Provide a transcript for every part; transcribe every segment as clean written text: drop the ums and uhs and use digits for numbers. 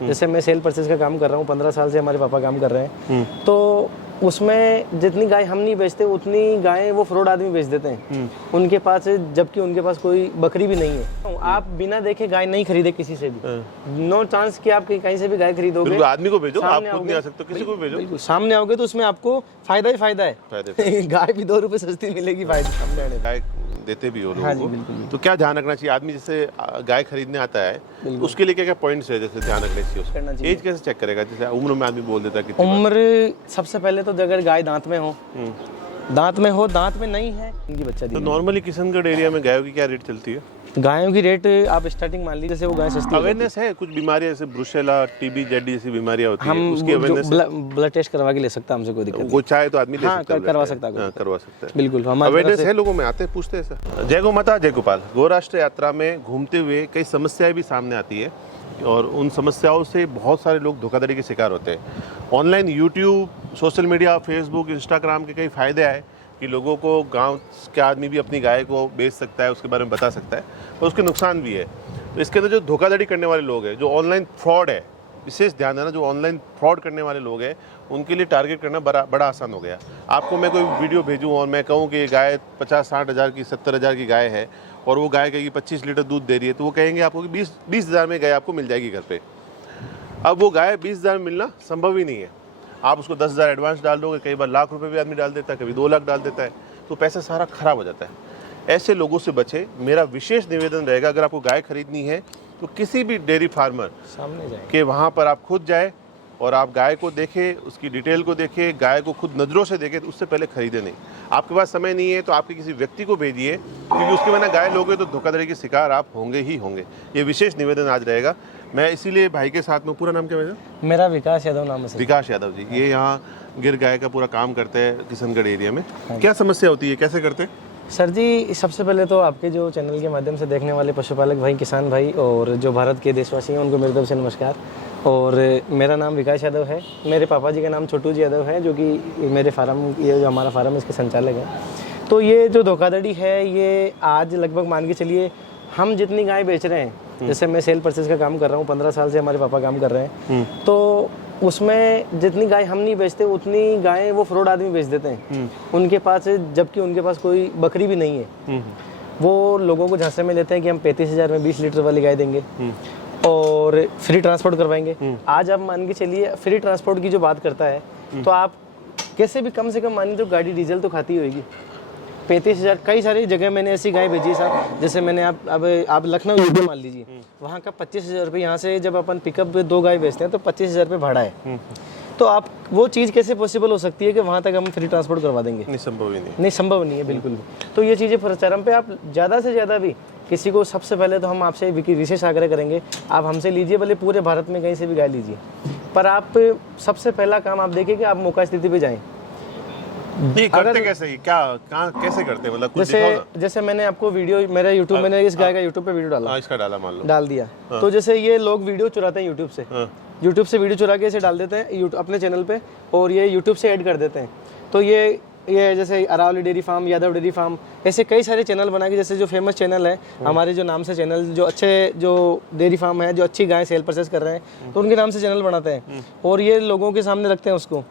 जैसे मैं cell purchase का काम कर रहा हूँ, 15 साल से हमारे पापा काम कर रहे हैं, तो उसमें जितनी गाय हम नहीं बेचते उतनी गायें वो फ्रॉड आदमी बेच देते हैं उनके पास, जबकि उनके पास कोई बकरी भी नहीं है। आप बिना देखे गाय नहीं खरीदे किसी से भी, नो चांस कि आप कहीं से भी गाय खरीदोगे। आदमी को भेजो, आप खुद नहीं आ सकते, किसी को भेजो। बिल्कुल सामने आओगे तो उसमें आपको फायदा ही फायदा है। गाय भी 2 रुपए सस्ती मिलेगी फायदा सामने आने। गाय देते भी हो लोगों हाँ जी, को, बिल्कुल। तो क्या ध्यान रखना चाहिए आदमी जैसे गाय खरीदने आता है उसके लिए क्या क्या पॉइंट्स है जैसे ध्यान रखने चाहिए? एज कैसे चेक करेगा? जैसे उम्र में आदमी बोल देता है कितनी उम्र, सबसे पहले तो अगर गाय दांत में हो, दांत में नहीं है, इनकी बच्चा दी। तो नॉर्मली किशनगढ़ एरिया में गायों की क्या रेट चलती है? गायों की रेट आप स्टार्टिंग मान लीजिए, जैसे वो गाय सस्ती अवेयरनेस है कुछ बीमारियां जैसे ब्रुसेला, टीबी, जेडी जैसी बीमारियां होती हम है, उसकी अवेयरनेस ब्लड टेस्ट करवा के ले सकता है, हमसे कोई दिक्कत वो चाहे तो आदमी ले हाँ, सकता है, करवा सकता है, करवा सकता है। बिल्कुल हमारे अवेयरनेस है, लोगों में आते हैं, पूछते हैं सर। जय गो माता जय गोपाल। गौराष्ट्र यात्रा में घूमते हुए कई समस्याएं भी सामने आती है और उन समस्याओं से बहुत सारे लोग धोखाधड़ी के शिकार होते हैं। Online YouTube, social media, Facebook, Instagram के कई फायदे आए कि लोगों को गांव के आदमी भी अपनी गाय को बेच सकता है, उसके बारे में बता सकता है, और उसके नुकसान भी है। तो इसके अंदर जो धोखाधड़ी करने वाले लोग हैं, जो ऑनलाइन फ्रॉड है, विशेष ध्यान देना, जो ऑनलाइन फ्रॉड करने वाले लोग हैं उनके लिए टारगेट करना बड़ा आसान हो गया। आपको मैं कोई वीडियो भेजूँ और मैं कहूँ कि गाय 50-60 हज़ार की, 70 हज़ार की गाय है और वो गाय कहेगी 25 लीटर दूध दे रही है, तो वो कहेंगे आपको कि 20 हज़ार में गाय आपको मिल जाएगी घर पे। अब वो गाय 20 हज़ार में मिलना संभव ही नहीं है। आप उसको 10 हज़ार एडवांस डाल दोगे, कई बार लाख रुपए भी आदमी डाल देता है, कभी 2 लाख डाल देता है, तो पैसा सारा खराब हो जाता है। ऐसे लोगों से बचे। मेरा विशेष निवेदन रहेगा, अगर आपको गाय खरीदनी है तो किसी भी डेयरी फार्मर सामने जाए के वहाँ पर आप खुद जाए और आप गाय को देखें, उसकी डिटेल को देखें, गाय को खुद नज़रों से देखें, तो उससे पहले खरीदे नहीं। आपके पास समय नहीं है तो आपके किसी व्यक्ति को भेजिए, क्योंकि उसके बिना गाय लोगे तो धोखाधड़ी के शिकार आप होंगे ही होंगे। ये विशेष निवेदन आज रहेगा। मैं इसीलिए भाई के साथ में, पूरा नाम क्या है? मेरा विकास यादव नाम है। विकास यादव जी, ये यहाँ गिर गाय का पूरा काम करते हैं किशनगढ़ एरिया में। क्या समस्या होती है, कैसे करते हैं? सर जी, सबसे पहले तो आपके जो चैनल के माध्यम से देखने वाले पशुपालक भाई, किसान भाई और जो भारत के देशवासी हैं, उनको मेरी तरफ से नमस्कार। और मेरा नाम विकास यादव है। मेरे पापा जी का नाम छोटू जी यादव है, जो कि मेरे फार्म, ये जो हमारा फार्म है इसके संचालक हैं। तो ये जो धोखाधड़ी है, ये आज लगभग मान के चलिए, हम जितनी गाय बेच रहे हैं, जैसे मैं सेल परचेज का काम कर रहा हूँ, 15 साल से हमारे पापा काम कर रहे हैं, तो उसमें जितनी गाय हम नहीं बेचते उतनी गायें वो फ्रॉड आदमी बेच देते हैं उनके पास, जबकि उनके पास कोई बकरी भी नहीं है। वो लोगों को झांसे में लेते हैं कि हम 35 हज़ार में 20 लीटर वाली गाय देंगे और फ्री ट्रांसपोर्ट करवाएंगे। आज आप मान के चलिए, फ्री ट्रांसपोर्ट की जो बात करता है, तो आप कैसे भी कम से कम मानिए तो गाड़ी डीजल तो खाती होगी। 35 हज़ार, कई सारी जगह मैंने ऐसी गाय भेजी साहब, जैसे मैंने आप लखनऊ यूपी मान लीजिए, वहाँ का 25 हज़ार रुपये, यहाँ से जब अपन पिकअप पे 2 गाय बेचते हैं तो 25 हज़ार रुपये भाड़ा है। तो आप वो चीज़ कैसे पॉसिबल हो सकती है कि वहाँ तक हम फ्री ट्रांसपोर्ट करवा देंगे? नहीं, संभव ही नहीं। नहीं, संभव नहीं है बिल्कुल भी। तो ये चीज़ें प्रचारम पे आप ज़्यादा से ज़्यादा भी किसी को, सबसे पहले तो हम आपसे विशेष आग्रह करेंगे, आप हमसे लीजिए, भले पूरे भारत में कहीं से भी गाय लीजिए, पर आप सबसे पहला काम आप देखिए कि आप मौका स्थिति पे जाएं। नहीं करते कैसे, क्या कैसे करते, मतलब कुछ जैसे मैंने आपको वीडियो, मेरा यूट्यूब, मैंने इस गाय का यूट्यूब पे वीडियो डाला, इसका डाला मान लो, डाल दिया, तो जैसे ये लोग वीडियो चुराते हैं यूट्यूब से, यूट्यूब से वीडियो चुरा के इसे डाल देते हैं अपने चैनल पे और ये यूट्यूब से ऐड कर देते हैं। तो ये जैसे Aravali dairy farm, Yadav dairy farm, ऐसे कई सारे चैनल बना के, जैसे जो फेमस चैनल है हमारे जो नाम से चैनल, जो अच्छे जो डेयरी फार्म है, जो अच्छी गाय सेल परचेस कर रहे हैं, तो उनके नाम से चैनल बनाते हैं और ये लोगों के सामने रखते हैं उसको।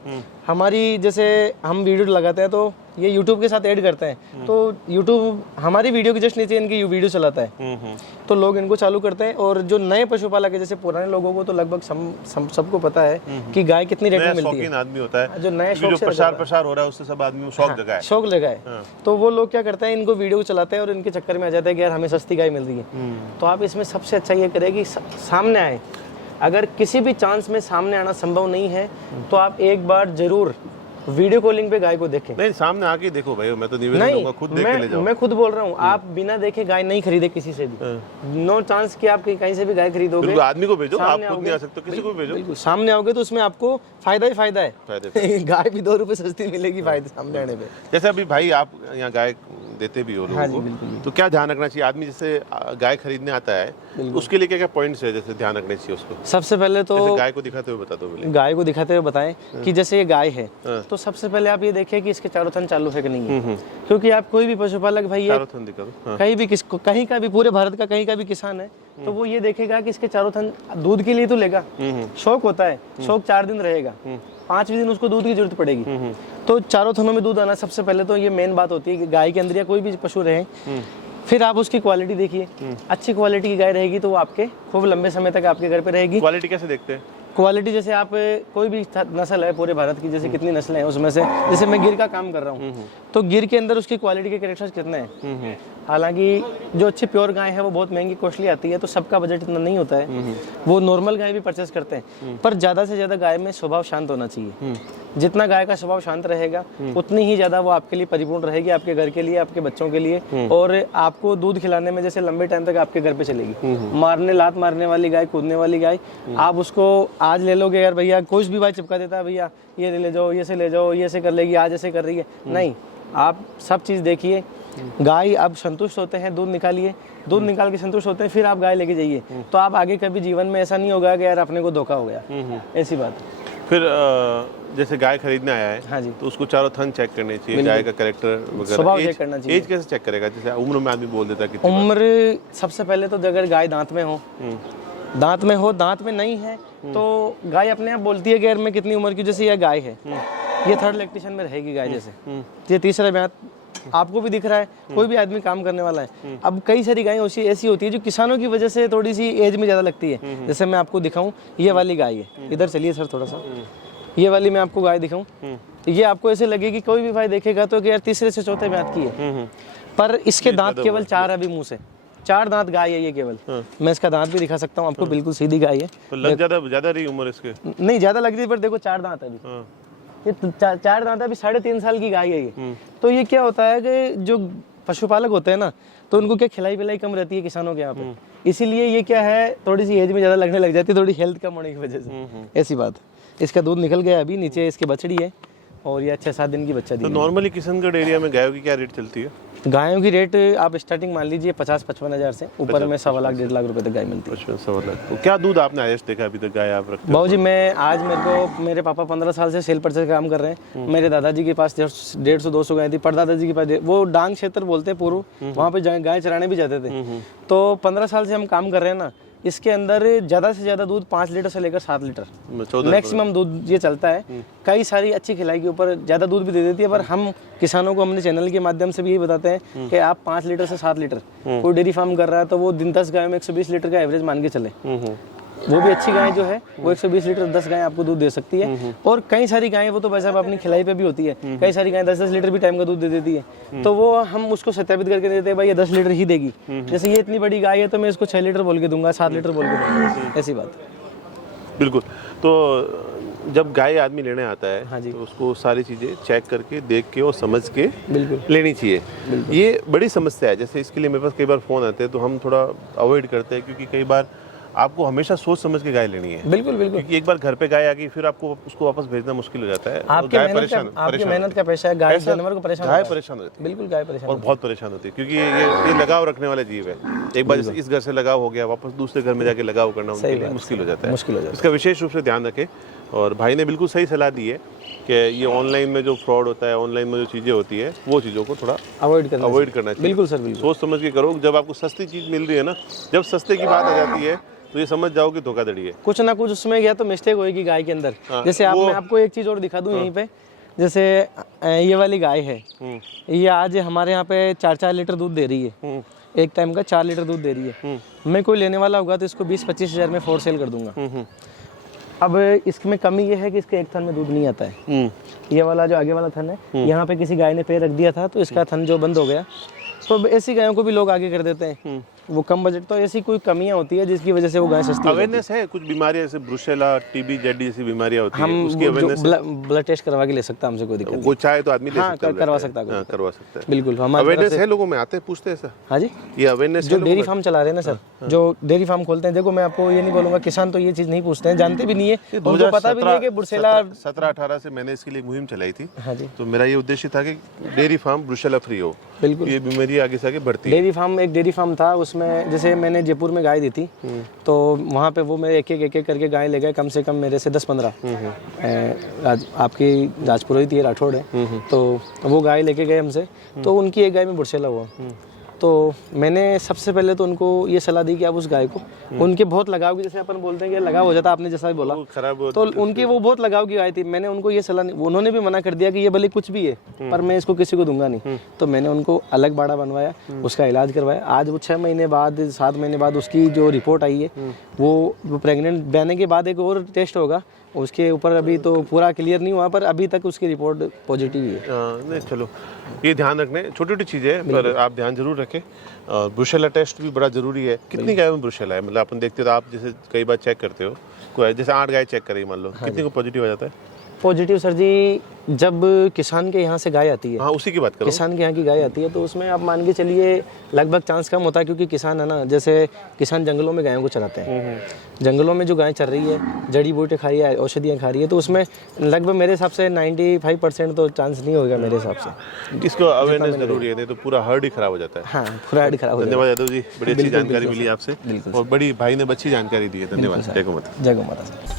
हमारी जैसे हम वीडियो लगाते हैं तो ये यूट्यूब के साथ ऐड करते हैं, तो यूट्यूब हमारी वीडियो के जस्ट नीचे इनकी वीडियो चलाता है, तो लोग इनको चालू करते हैं। और जो नए पशुपालक है, जैसे पुराने लोगों को तो लगभग सबको पता है कि गाय कितनी रेट में मिलती है। आदमी होता है जो नया शौक से प्रसार हो रहा है, उससे सब आदमी शौक जगह है, शौक जगह है। तो वो लोग क्या करते हैं, इनको वीडियो चलाते हैं और इनके चक्कर में आ जाता है कि यार हमें सस्ती गाय मिल रही है। तो आप इसमें सबसे अच्छा ये करें कि सामने आए। अगर किसी भी चांस में सामने आना संभव नहीं है तो आप एक बार जरूर वीडियो कॉलिंग पे गाय को देखें। नहीं, सामने आके देखो भाई, मैं तो निवेदन करूंगा, खुद देख के ले जाओ। मैं खुद बोल रहा हूँ, आप बिना देखे गाय नहीं खरीदे किसी से भी, नो चांस कि आप कहीं से भी गाय खरीदोगे। आदमी को भेजो, आप खुद नहीं आ सकते, किसी को भेजो। सामने आओगे तो उसमें आपको फायदा ही फायदा है। गाय भी 2 रुपए सस्ती मिलेगी फायदे सामने आने पे। जैसे अभी भाई आप यहाँ गाय देते भी हो लोगों को, तो क्या ध्यान रखना चाहिए आदमी जैसे गाय खरीदने आता है, उसके लिए क्या क्या पॉइंट्स है जैसे ध्यान रखने चाहिए उसको? सबसे पहले तो गाय को दिखाते हुए बता दो। गाय को दिखाते हुए बताएं कि जैसे ये गाय है, तो सबसे पहले आप ये देखिए कि इसके चारों थन चालू है कि नहीं है। क्योंकि आप कोई भी पशुपालक भाई है, कहीं भी, किसको कहीं का भी, पूरे भारत का कहीं का भी किसान है, तो वो ये देखेगा कि इसके चारों थन दूध के लिए तो लेगा, शौक होता है, शौक 4 दिन रहेगा, 5वें दिन उसको दूध की जरूरत पड़ेगी। तो चारों थनों में दूध आना सबसे पहले तो ये मेन बात होती है कि गाय के अंदर या कोई भी पशु रहे। फिर आप उसकी क्वालिटी देखिए, अच्छी क्वालिटी की गाय रहेगी तो वो आपके खूब लंबे समय तक आपके घर पे रहेगी। क्वालिटी कैसे देखते हैं? क्वालिटी जैसे आप कोई भी नस्ल है पूरे भारत की, जैसे कितनी नस्लें हैं उसमें से, जैसे मैं गिर का काम कर रहा हूँ तो गिर के अंदर उसकी क्वालिटी के कैरेक्टर्स कितने हैं। हालांकि जो अच्छी प्योर गाय है वो बहुत महंगी कॉस्टली आती है, तो सबका बजट इतना नहीं होता है, वो नॉर्मल गाय भी परचेस करते हैं। पर ज़्यादा से ज़्यादा गाय में स्वभाव शांत होना चाहिए। जितना गाय का स्वभाव शांत रहेगा उतनी ही ज़्यादा वो आपके लिए परिपूर्ण रहेगी, आपके घर के लिए, आपके बच्चों के लिए, और आपको दूध खिलाने में जैसे लंबे टाइम तक आपके घर पे चलेगी। लात मारने वाली गाय, कूदने वाली गाय, आप उसको आज ले लोगे यार भैया, कोई भी भाई चिपका देता है, भैया ये ले जाओ, ये से ले जाओ, ये से कर लेगी, आज ऐसे कर रही है, नहीं। आप सब चीज़ देखिए, गाय अब संतुष्ट होते हैं, दूध निकालिए, दूध निकाल के संतुष्ट होते हैं, फिर आप गाय लेके जाइए, तो आप आगे कभी जीवन में ऐसा नहीं होगा कि यार अपने को धोखा हो गया, ऐसी बात। फिर जैसे गाय खरीदने आया है, हाँ जी, तो उसको चारों थन चेक करने चाहिए, गाय का कैरेक्टर स्वभाव वगैरह, चेक करना चाहिए। एज कैसे चेक करेगा? जैसे उम्र में आदमी बोल देता है कितनी उम्र सबसे पहले तो अगर गाय दांत में हो, दांत में नहीं है तो गाय अपने आप बोलती है कि यार मैं कितनी उम्र की, जैसे यह गाय है, ये 3rd लैक्टेशन में रहेगी गाय, जैसे ये 3रा ब्यात आपको भी दिख रहा है, कोई भी आदमी काम करने वाला है। अब कई सारी गायें ऐसी होती है जो किसानों की वजह से थोड़ी सी एज में ज़्यादा लगती है। जैसे मैं आपको दिखाऊं, ये वाली गाय है, इधर चलिए सर थोड़ा सा, ये वाली मैं आपको गाय दिखाऊं, ये आपको ऐसे लगेगी, कोई भी भाई देखेगा तो कि यार 3रे से 4थे ब्यात की है, पर इसके दांत केवल 4 अभी मुँह से 4 दांत गाय है ये केवल। मैं इसका दांत भी दिखा सकता हूँ आपको, बिल्कुल सीधी गाय है। तो लग ज्यादा रही उम्र इसके? नहीं ज्यादा लग रही, पर देखो 4 दांत है अभी, ये 4 दांत है, अभी 3.5 साल की गाय है ये। तो ये क्या होता है कि जो पशुपालक होते हैं ना, तो उनको क्या खिलाई पिलाई कम रहती है किसानों के यहाँ पे, इसीलिए ये क्या है थोड़ी सी एज में ज्यादा लगने लग जाती है, थोड़ी हेल्थ कम होने की वजह से, ऐसी बात। इसका दूध निकल गया अभी, नीचे इसकी बछड़ी है और ये 6-7 दिन की बच्चा दी। तो नॉर्मली किशनगढ़ एरिया में गायों की क्या रेट चलती है? गायों की रेट आप स्टार्टिंग मान लीजिए 50-55 हज़ार से ऊपर में 1.25 लाख 1.5 लाख रुपए तक गाय मिलती है। 55 लाख। तो क्या दूध आपने हाईएस्ट देखा अभी तक गाय आप रखते हो? बाबूजी मैं आज मेरे पापा 15 साल से सेल परचेज काम कर रहे हैं। मेरे दादाजी के पास 150-200 गाय थी, परदादाजी के पास, वो डांग क्षेत्र बोलते हैं पूर्व, वहाँ पे गाय चराने भी जाते थे। तो 15 साल से हम काम कर रहे हैं ना, इसके अंदर ज़्यादा से ज़्यादा दूध 5 लीटर से लेकर 7 लीटर मैक्सिमम दूध ये चलता है। कई सारी अच्छी खिलाई के ऊपर ज़्यादा दूध भी दे देती है, पर हम किसानों को अपने चैनल के माध्यम से भी यही बताते हैं कि आप 5 लीटर से 7 लीटर, कोई डेयरी फार्म कर रहा है तो वो दिन 10 गाय में 120 लीटर का एवरेज मान के चले, वो भी अच्छी गाय जो है वो 120 लीटर 10 गाय आपको दूध दे सकती है। और कई सारी गायें वो तो वैसे अपनी खिलाई पे भी होती है, कई सारी गायें 10-10 लीटर भी टाइम का दूध दे देती है, तो वो हम उसको सत्यापित करके देते हैं भाई ये 10 लीटर ही देगी। जैसे ये इतनी बड़ी गाय है तो मैं इसको 6 लीटर बोल के दूंगा, 7 लीटर बोल के दूंगा, ऐसी बात। बिल्कुल। तो जब गाय आदमी लेने आता है, हाँ जी, तो उसको सारी चीज़ें चेक करके, देख के और समझ के बिल्कुल लेनी चाहिए। ये बड़ी समस्या है। जैसे इसके लिए मेरे पास कई बार फ़ोन आते हैं तो हम थोड़ा अवॉइड करते हैं, क्योंकि कई बार आपको हमेशा सोच समझ के गाय लेनी है। बिल्कुल बिल्कुल, क्योंकि एक बार घर पे गाय आ गई फिर आपको उसको वापस भेजना मुश्किल हो जाता है। आपकी मेहनत का पैसा है, गाय जानवर को परेशान, गाय परेशान होती है, बिल्कुल गाय परेशान और बहुत परेशान होती है, क्योंकि ये लगाव रखने वाला जीव है। एक बार इस घर से लगाव हो गया, वापस दूसरे घर में जाके लगाव करना उनके लिए मुश्किल हो जाता है। इसका विशेष रूप से ध्यान रखें। और भाई ने बिल्कुल सही सलाह दी है कि ये ऑनलाइन में जो फ्रॉड होता है, ऑनलाइन में जो चीज़ें होती है, वो चीज़ों को थोड़ा अवॉइड करना चाहिए। बिल्कुल सर, बिल्कुल सोच समझ के करो। जब आपको सस्ती चीज़ मिल रही है ना, जब सस्ते की बात आ जाती है तो ये समझ जाओ कि धोखाधड़ी है, कुछ ना कुछ उसमें गया तो मिस्टेक होगी गाय के अंदर। जैसे मैं आपको एक चीज़ और दिखा दूं यहीं पे, जैसे ये वाली गाय है, ये आज हमारे यहाँ पे 4-4 लीटर दूध दे रही है, एक टाइम का 4 लीटर दूध दे रही है। मैं कोई लेने वाला होगा तो इसको 20-25 हज़ार में फोर सेल कर दूंगा। अब इसमें कमी ये है कि इसके एक थन में दूध नहीं आता है। ये वाला जो आगे वाला थन है, यहाँ पे किसी गाय ने पैर रख दिया था तो इसका थन जो बंद हो गया, तो ऐसी गायों को भी लोग आगे कर देते हैं। वो कम बजट, तो ऐसी कोई कमियां होती है जिसकी वजह से वो गाय सस्ती। अवेयरनेस है कुछ बीमारियां जैसे ब्रुसेला, टीबी, जेडी जैसी बीमारियां होती हैं, हम उसकी अवेयरनेस ब्लड टेस्ट करवा के ले सकता है, हमसे कोई दिक्कत वो चाहे तो आदमी ले सकता है, करवा सकता है, करवा सकता है। बिल्कुल हमारे अवेयरनेस है, लोगों में आते हैं पूछते हैं सर। हाँ जी, ये अवेयरनेस जो डेयरी फार्म चला रहे हैं ना सर, जो डेयरी फार्म खोलते हैं, देखो मैं आपको ये नहीं बोलूंगा किसान तो ये चीज नहीं पूछते हैं, जानते भी नहीं है, उनको पता भी नहीं है कि ब्रुसेला 17-18 से मैंने इसके लिए मुहिम चलाई थी। हाँ जी, तो मेरा ये उद्देश्य था कि डेयरी फार्म ब्रुसेला फ्री हो। बिल्कुल, ये बीमारी आगे से आगे बढ़ती है। डेयरी फार्म, एक डेयरी फार्म था उसमें, जैसे मैंने जयपुर में गाय दी थी, तो वहाँ पे वो मेरे एक एक करके गाय ले गए, कम से कम मेरे से 10-15। आपकी राजपुरोहित ये राठौड़ है, तो वो गाय लेके गए हमसे, तो उनकी एक गाय में ब्रुसेला हुआ। तो मैंने सबसे पहले तो उनको ये सलाह दी कि आप उस गाय को, उनके बहुत लगाव की, जैसे अपन बोलते हैं कि लगाव हो जाता, आपने जैसा भी बोला, वो खराब हो तो उनकी वो बहुत लगाव की गाय थी। मैंने उनको ये सलाह, उन्होंने भी मना कर दिया कि ये भले कुछ भी है पर मैं इसको किसी को दूंगा नहीं। तो मैंने उनको अलग बाड़ा बनवाया, उसका इलाज करवाया। आज वो 6 महीने बाद 7 महीने बाद उसकी जो रिपोर्ट आई है, वो प्रेग्नेंट बहने के बाद एक और टेस्ट होगा उसके ऊपर, अभी तो पूरा क्लियर नहीं हुआ पर अभी तक उसकी रिपोर्ट पॉजिटिव ही है। नहीं चलो, ये ध्यान रखने, छोटी छोटी चीज़ें हैं पर आप ध्यान जरूर रखें। ब्रुसेला टेस्ट भी बड़ा जरूरी है। कितनी गायों में ब्रुसेला है, मतलब अपन देखते हो तो आप जैसे कई बार चेक करते हो, कोई जैसे 8 गाय चेक करें मान लो, कितनी को पॉजिटिव हो जाता है? पॉजिटिव सर जी, जब किसान के यहाँ से गाय आती है, हाँ उसी की बात करो। किसान के यहाँ की गाय आती है तो उसमें आप मान के चलिए लगभग चांस कम होता है, क्योंकि किसान है ना, जैसे किसान जंगलों में गायों को चराते हैं, जंगलों में जो गाय चल रही है, जड़ी बूटी खा रही है, औषधियाँ खा रही है, तो उसमें लगभग मेरे हिसाब से 95% तो चांस नहीं होगा मेरे हिसाब से। इसको अवेयरनेस जरूरी है, नहीं तो पूरा हर्ड ही खराब हो जाता है। हाँ, पूरा हेड खराब हो जाएगा। धन्यवाद यादव जी, बड़ी अच्छी जानकारी मिली आपसे और बड़ी भाई ने अच्छी जानकारी दी है। धन्यवाद। जय गौ माता। जय गौ माता।